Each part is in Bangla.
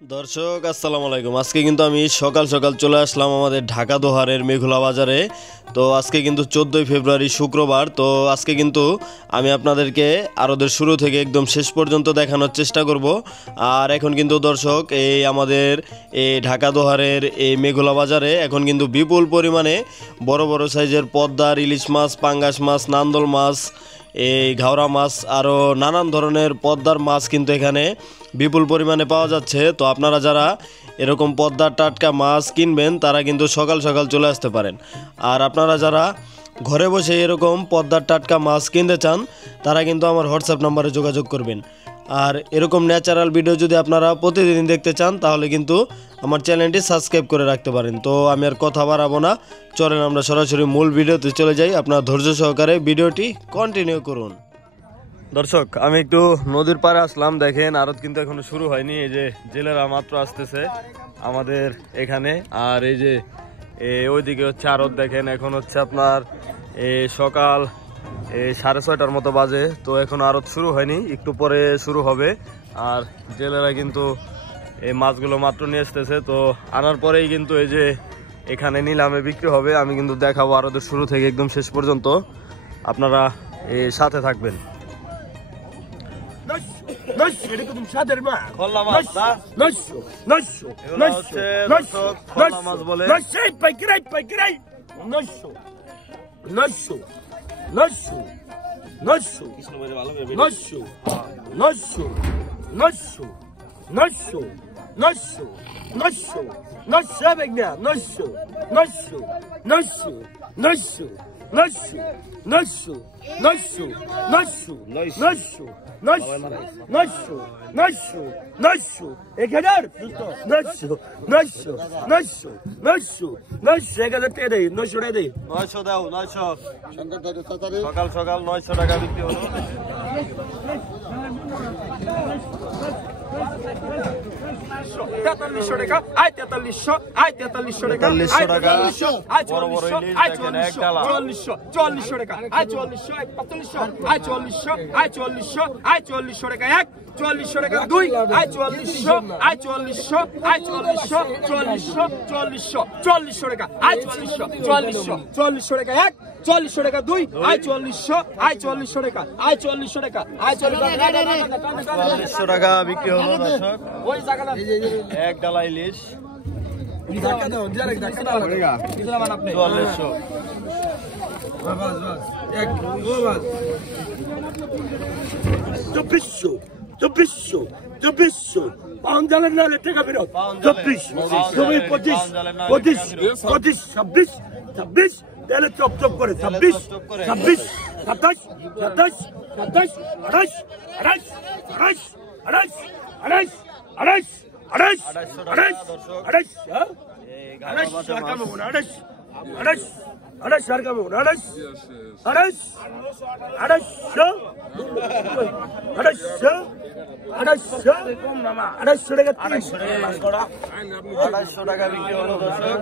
দর্শক আসসালামু আলাইকুম। আজকে কিন্তু আমি সকাল সকাল চলে আসলাম আমাদের ঢাকা দোহারের মেঘলা বাজারে। তো আজকে কিন্তু 14ই ফেব্রুয়ারি শুক্রবার। তো আজকে কিন্তু আমি আপনাদেরকে আরদের শুরু থেকে একদম শেষ পর্যন্ত দেখানোর চেষ্টা করব। আর এখন কিন্তু দর্শক এই আমাদের এই ঢাকা দোহারের এই মেঘলা বাজারে এখন কিন্তু বিপুল পরিমাণে বড় বড় সাইজের পদ্মার ইলিশ মাছ, পাঙ্গাস মাছ, নান্দল মাছ, এই ঘাওড়া মাছ আরও নানান ধরনের পদ্মার মাছ কিন্তু এখানে বিপুল পরিমাণে পাওয়া যাচ্ছে। তো আপনারা যারা এরকম পদ্মার টাটকা মাছ কিনবেন তারা কিন্তু সকাল সকাল চলে আসতে পারেন। আর আপনারা যারা ঘরে বসে এরকম পদ্মার টাটকা মাছ কিনতে চান তারা কিন্তু আমার হোয়াটসঅ্যাপ নাম্বারে যোগাযোগ করবেন। আর এরকম ন্যাচারাল ভিডিও যদি আপনারা প্রতিদিন দেখতে চান তাহলে কিন্তু আমার চ্যানেলটি সাবস্ক্রাইব করে রাখতে পারেন। তো আমি আর কথা বাড়াবো না, চলেন আমরা সরাসরি মূল ভিডিওতে চলে যাই। আপনার ধৈর্য সহকারে ভিডিওটি কন্টিনিউ করুন। দর্শক আমি একটু নদীর পাড়ে আসলাম, দেখেন আড়ত কিন্তু এখনো শুরু হয়নি। এই যে জেলেরা মাত্র আসতেছে আমাদের এখানে। আর এই যে ওইদিকে হচ্ছে আড়ত, দেখেন এখন হচ্ছে আপনার সকাল 6:30টার মতো বাজে। তো এখন আড়ত শুরু হয়নি, একটু পরে শুরু হবে। আর জেলেরা কিন্তু এই মাছগুলো মাত্র নিয়ে আসতেছে। তো আনার পরেই কিন্তু এই যে এখানে নিলামে বিক্রি হবে। আমি কিন্তু দেখাবো আড়তের শুরু থেকে একদম শেষ পর্যন্ত, আপনারা সাথে থাকবেন। সকাল সকাল 900 টাকা বিক্রি হলো। টাকা বিক্রি হলো দর্শক, এক ডালা ইলিশ 2400 পাউন্ড জালের নালে টাকা বেরোত 24 25 25 26 তাহলে চপ চপ করে 26 27 27 27 27 28 28 28 28 28 টাকা বিক্রি হলো দর্শক।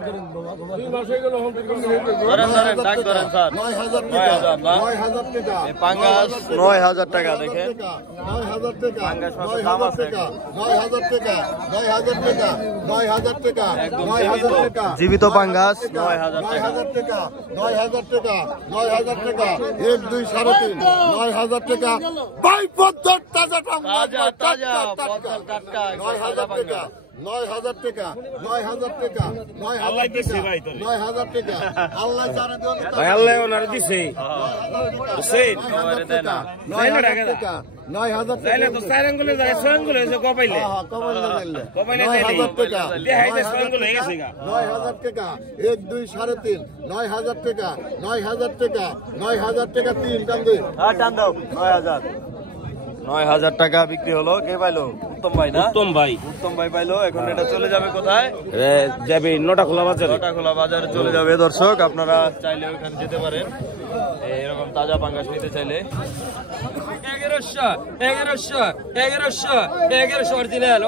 9000 টাকা দেখেন, 9000 টাকা 9000 টাকা 9000 টাকা 9000 টাকা 9000 টাকা 9000 টাকা জীবিত পাঙ্গাস 9000 টাকা 9000 টাকা 9000 টাকা 1 2 3.5 9000 টাকা ভাই 70 টাকা তাজা তাজা পদ্মার টাটকা 9000 টাকা 9000 টাকা 9000 টাকা 9000 টাকা 9000 টাকা আল্লাহ জানে দেন ভাই আল্লাহ ওনার দিছে হুসেন 9000 টাকা 9000 টাকা 9000 টাকা তো সাইরাঙ্গুলে যায় সাইরাঙ্গুলে যে কপাইলে হ্যাঁ কপাইলে যাইলে কপাইলে 9000 টাকা দেখাইতে সাইরাঙ্গুলে হয়ে গেছে গা 9000 টাকা 1 2 3.5 9000 টাকা 9000 টাকা 9000 টাকা 3 টান দে টান দাও 9000 টাকা বিক্রি হলো। কে পাইলো? উত্তম ভাই না? উত্তম ভাই পাইলো। এখন এটা চলে যাবে কোথায়? যাবে নটা খোলা বাজারে নটা খোলা বাজারে চলে যাবে দর্শক, আপনারা চাইলে ওখানে যেতে পারেন। এরকম তাজা পাঙ্গাস নিতে চাইলে 1100 অরিজিনাল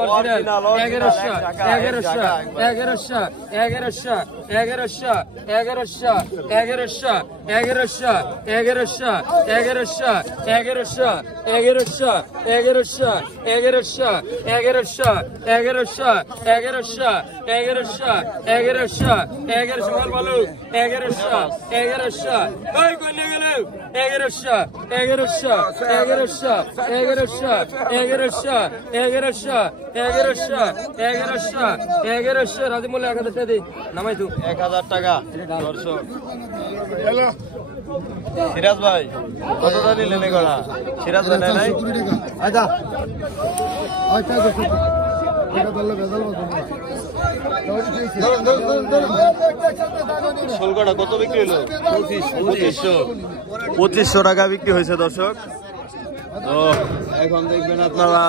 1100 রাজিমুল 1000 টাকা দি নামাই তু 1000 টাকা দর্শক সিরাজ ভাই কতটা নিলেন এগুলা সিরাজ ভাই নাই নাই আচ্ছা আচ্ছা এটা বললে বেজাল বলবো শোলগড়া কত বিক্রি হলো 2500 টাকা বিক্রি হয়েছে দর্শক। তো এখন দেখবেন আপনারা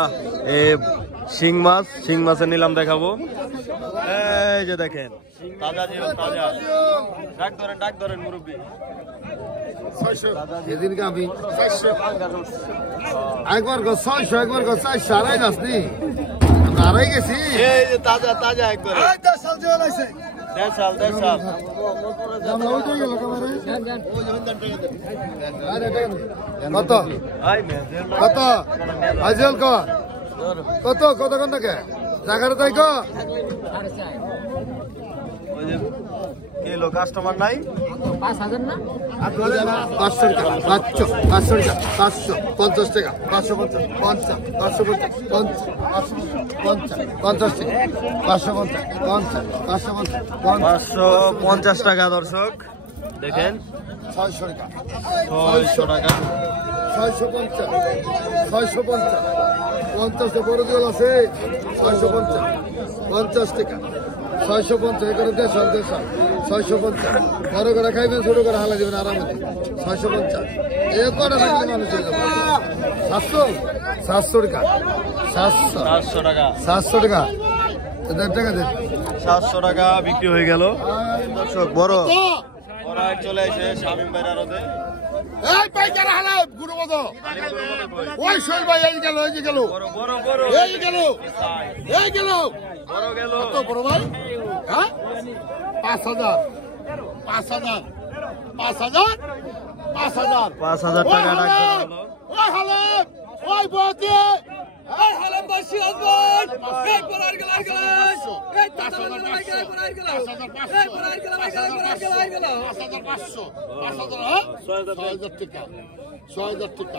শিং মাছের নিলাম দেখাবো। এই যে দেখেন তাজা তাজা ডাক ধরেন মুরব্বী সেদিনকে আমি 400 একবার 600 একবার 400 আড়াই যাসনি আড়াই গেছি এই যে তাজা একবার 10 সাল জল আছে 10 সাল কত কত আজল কত কোন থেকে জায়গাটা তাই কো কিলো কাস্টমার নাই 5000 না 500 টাকা 550 টাকা 550 550 টাকা দর্শক দেখেন 600 টাকা 600 টাকা 650 বড় জল আছে 650 টাকা 650 করে 650 বড় করে খাইবেন ছোট করে হালা দিবেন আরামে 650 এ কটা থাকলে মানুষ হয়ে যাবে 700 টাকা 700 টাকা 700 টাকা এদের টাকা দেন 700 টাকা বিক্রি হয়ে গেল দর্শক। বড় চলে আসে শামিম ভাইয়ের আড়তে। এই পাইকারা হালা গুরু মতো ওই শোল ভাই এই গেল এই গেল কত বড় ভাই হ্যাঁ 5000 টাকা রাখতে হলো। ওই হালাম ওই বতে এই হালাম বসি আসবেন এই পরার গলা এই তাজা গলা এই পরার গলা এই পরার গলা 5500 টাকা 6000 টাকা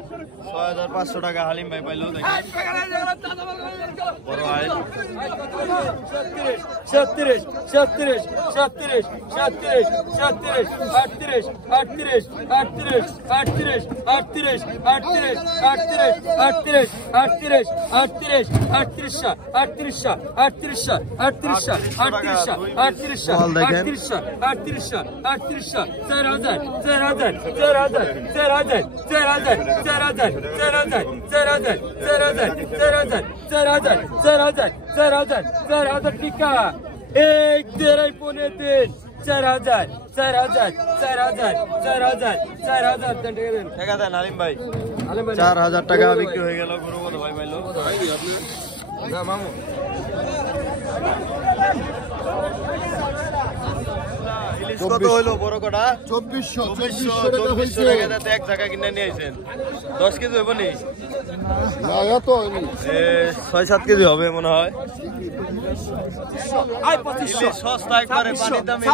6500 টাকা হালিম ভাই পাইলো দেখেন বড় আইল 36 38 39 एक तेराई पौने 3 4000 টাকা দেন হালিম ভাই 4000 টাকা বিক্রি হয়ে গেল গুরু বড় ভাই পাইলো না মামু ইলিশ কত হইলো বড় কটা 2400 টাকা দিতে এক জায়গা কিনে নিয়ে আইছেন 10 কেজি হবে নি না এত 6-7 কেজি হবে মনে হয় আই 2500 সস্তা একবারে পানির দামে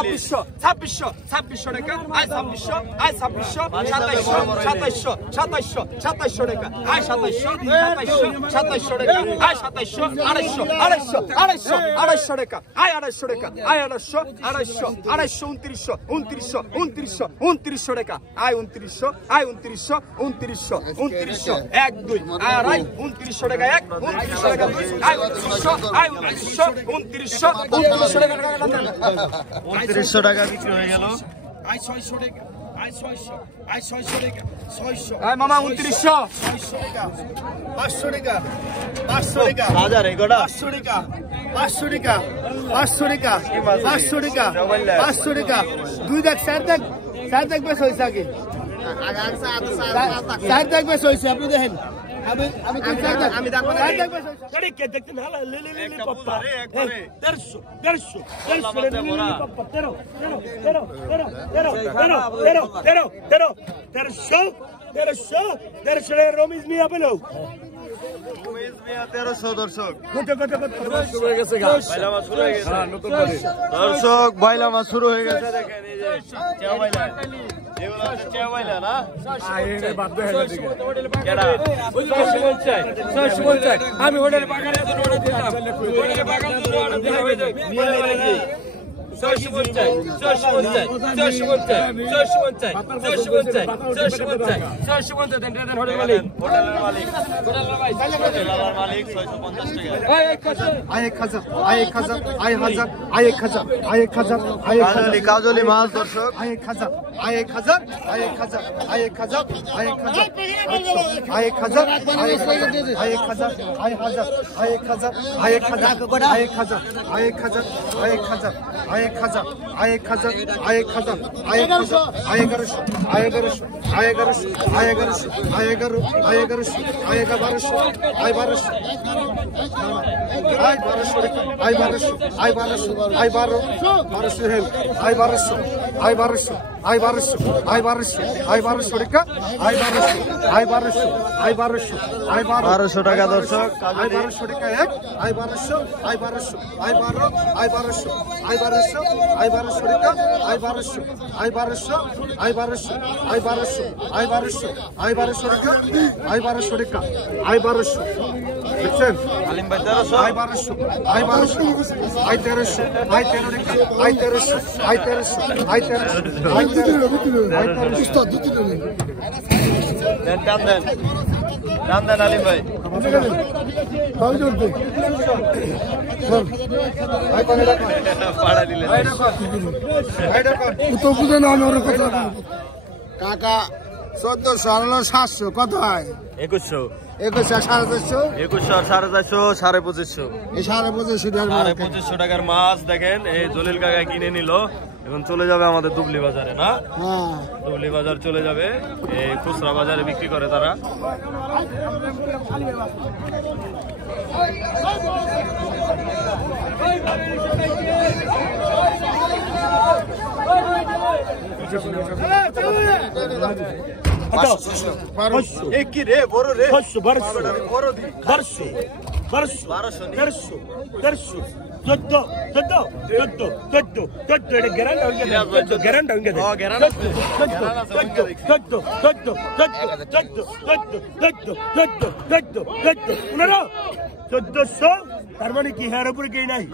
2600 টাকা আই 2600 আই 2700 2700 টাকা আই 2700 টাকা আই 2700 250 টাকা আই 250 250 টাকা আই 250 টাকা আই 250 টাকা আই 250 250 250 250 29 2900 টাকা আয় 2900 1 2 আড়াই 2900 টাকা 1 2900 টাকা 2 আয় 2900 টাকা 2900 টাকা বিক্রি হয়ে গেল। আয় 600 টাকা আয় 600 টাকা 600 আয় মামা 2900 600 টাকা 500 টাকা 500 টাকা হাজার এগোটা 500 টাকা 500 টাকা 500 টাকা 500 টাকা 500 টাকা 2 দেখ 4 দেখ বেশ হইছে আগে চার দেখ বেশ হইছে আপনি দেখেন আমি কই চার দেখ আমি দেখব চার দেখ বেশ হইছে আরে কে দেখতে না লিলি পাপ্পা 150 150 রমিজ মিয়া পেলো 1300 দর্শক শুরু হয়ে গেছে দর্শক বাইলা মাছ শুরু হয়ে গেছে দেখেন এই যে চেয়া বাইলা এগুলো হচ্ছে চেয়া বাইলা না আমি হোটেলে বাগানে হোটেলে বাগানে কাজলি মাছ দর্শক বারোশো টাকা দর্শক দাম দেন আলিম ভাই কাকা 1400 কত হয় 2100 2100 2100 আর 450 এই 2500 টাকার মাছ দেখেন এই জলিল কাকা কিনে নিল। এখন চলে যাবে আমাদের দুবলি বাজারে না দুবলি বাজার চলে যাবে এই খুচরা বাজারে বিক্রি করে তারা। কি রে বড় রে 1400 তার মানে কি হের উপরে কেউ নাই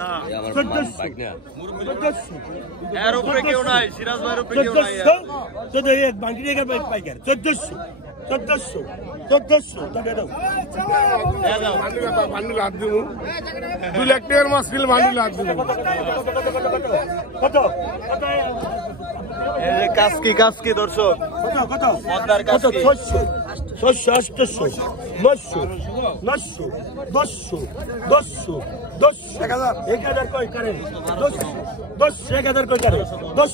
1400 এর উপরে কেউ নাই সিরাজ ভাইয়ের উপরে কেউ নাই 1400 তো এক বাঙ্গি টাকা পাইকার 1400 টাকা দাও বান্ডিল হাত দিব 2 লাখ টাকার মাছ কিলো বান্ডিল হাত দিব কত এই যে কাসকি দর্শক কত মন্দার কাসকি 600 800 900 1000 1000 কয় করে 10 কয় করে 10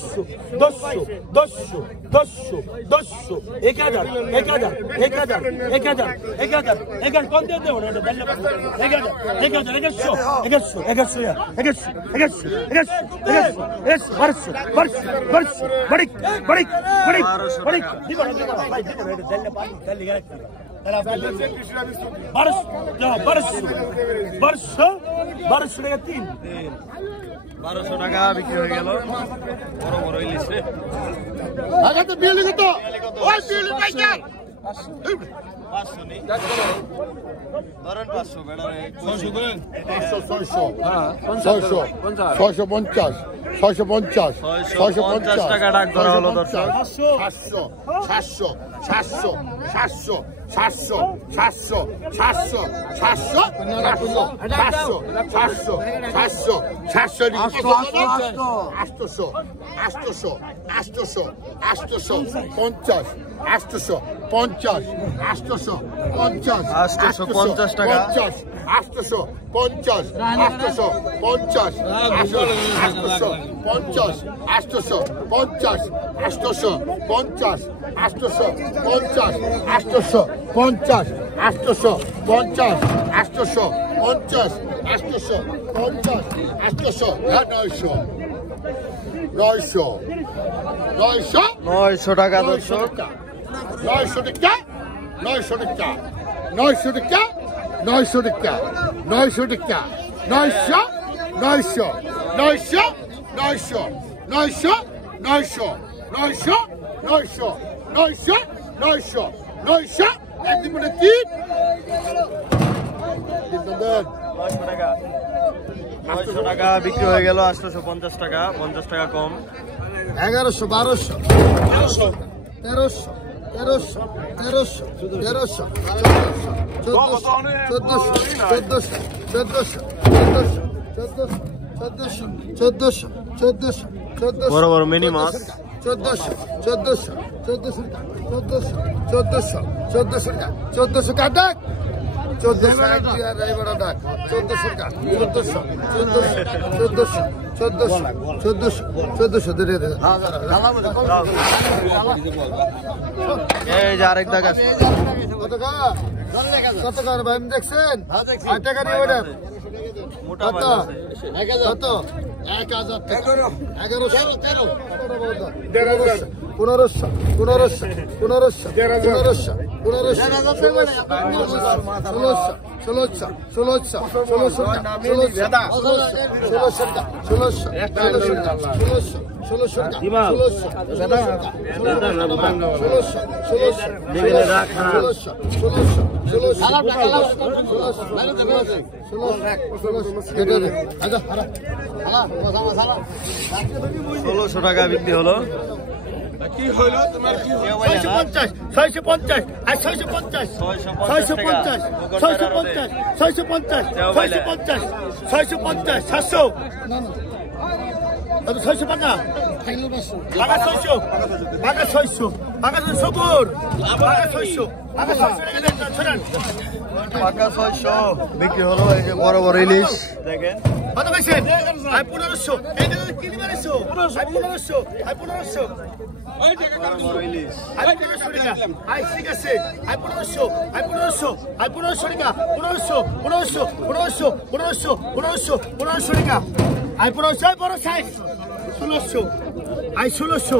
1000 কোন দিয়ে দেব না এটা বললে 1200 টাকা বিক্রি হয়ে গেল বড় বড় ইলিশ রে আগে তো বিলি কত ওই বিলি পাইকার 500 নেই ধরেন 500 বেড়া রে 600 হ্যাঁ 650 650 650 টাকা ডাক ধরা হলো দর্শক। 700 700 700 700 700 700 700 700 700 700 700 700 800 800 800 850 800 50 800 50 850 টাকা। 850 50 850 50 850 50 850 50 850 50 850 850 50 850 50 850 850 850 900 টাকা দর্শক। 900 টাকা 900 টাকা 900 টাকা 900 টাকা 900 টাকা 900 900 900 900 900 900 900 900 900 900 900 একদিন মনে 3 900 টাকা বিক্রি হয়ে গেল। 850 টাকা, 50 টাকা কম। 1100 1200 1300 1300 1300 1300 1400 বড় বড় মিনি মাছ। 1400 কাটাক 1400 এই যে আরেক দাগ আছে। কত টাকা ভাই দেখছেন? 8 টাকা নিয়ে ওটা মোটা কত? মাছ আছে। কত? 1000 টাকা 1100 1500 1500 1500 1500 ষোলোশো টাকা বিক্রি হলো। 650 650 আর 650 650 650 650 650 650 700 ಅದು 650 বাগা 600 বাগা 600 বাগা 600 বাগা 600 বাগা 600 পাকা 600 বিক্রি হলো। এই যে বড় বড় ইলিশ দেখেন। কত পাইছেন? আই 1500 এই দেখো কি দিবারেছো আই 1500 আই 1500 বড় ইলিশ। আই 1500 টাকা আই ঠিক আছে আই 1500 আই 1500 আই 1500 টাকা 1500 1500 1500 1500 1500 1500 টাকা আই 1500 বড় সাইজ 1600 আই 1600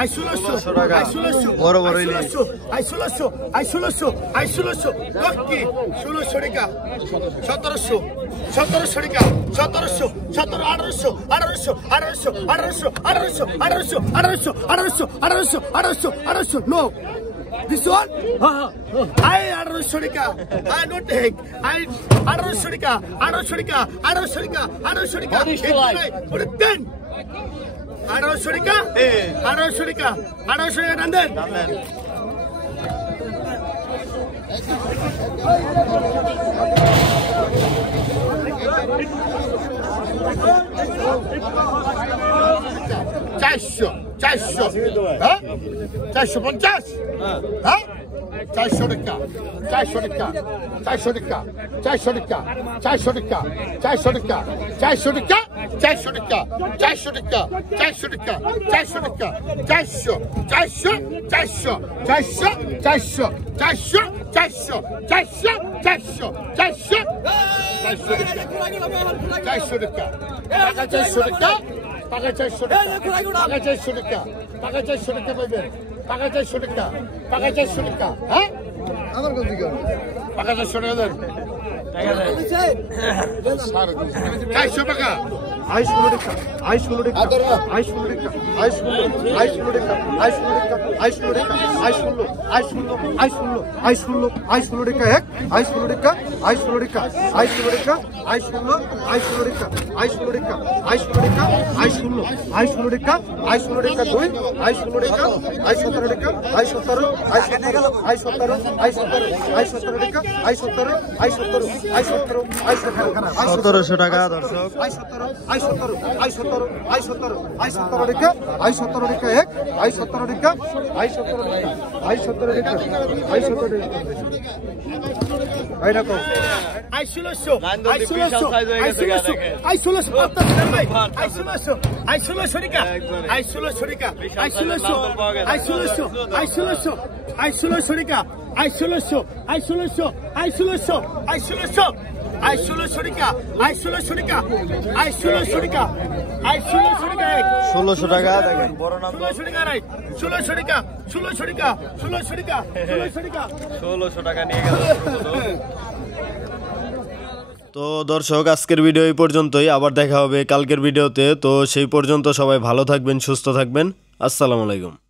আই 1600 টাকা। আই 1600 বড় বড় ইলিশ। আই 1600 আই 1600 আই 1600 লক্ষ্মী 1600 টাকা 1700 1700 টাকা 1700 17 1800 1800 1800 1800 1800 1800 1800 1800 1800 1800 1800 no this one I 1800 টাকা I don't take I 1800 টাকা 1800 টাকা 1800 টাকা 1800 টাকা পরে দেন 1800 টাকা 1800 টাকা 1800 টাকা দেন চারশো হ্যাঁ 450 হ্যাঁ 400 টাকা 400 টাকা 400 টাকা 400 টাকা 400 টাকা 400 টাকা 400 টাকা 400 টাকা 400 টাকা 400 টাকা 400 টাকা 400 400 400 400 400 400 400 400 400 400 400 টাকা টাকা 400 টাকা টাকা 400 টাকা টাকা 400 টাকা টাকা 400 টাকা পাইবেন টাকা 400 টাকা টাকা 400 টাকা হ্যাঁ আমার কোন দিকে টাকা 400 টাকা দেন 400 টাকা আই 16 টাকা আই 16 টাকা আই 16 টাকা আই 16 আই 16 টাকা আই 16 টাকা আই 16 টাকা I 16 I 16 I 16 I 16 I 16 টাকা এক আই 16 টাকা আই 16 টাকা আই 16 টাকা আই 16 আই 16 টাকা আই 16 টাকা আই 16 টাকা আই 16 আই 16 টাকা আই 16 টাকা দুই আই 16 টাকা আই 17 টাকা I 17 I 17 I 17 I 17 I 17 টাকা আই 17 আই 17 আই 17 আই 17 1700 টাকা দর্শক I 17 I 17 I 17 I 17 I 17 টাকা আই 17 টাকা এক আই 17 টাকা আই 17 টাকা আই 17 টাকা আই 17 টাকা আই রাখো আই 1600 আই 1600 আই 1600 আই 1600 আপনার ভাই আই 1600 আই 1600 টাকা আই 1600 টাকা আই 1600 আই 1600 আই 1600 আই 1600 টাকা I 1600 I 1600 I 1600 I 1600 I 1600 টাকা আই 1600 টাকা আই 1600 টাকা আই 1600 টাকা 1600 টাকা দেখেন বড় নাম 1600 টাকা রাই 1600 টাকা 1600 টাকা 1600 টাকা 1600 টাকা 1600 টাকা নিয়ে গেল তো দর্শক আজকের ভিডিও এই পর্যন্তই আবার দেখা হবে কালকের ভিডিওতে তো সেই পর্যন্ত সবাই ভালো থাকবেন সুস্থ থাকবেন আসসালামু আলাইকুম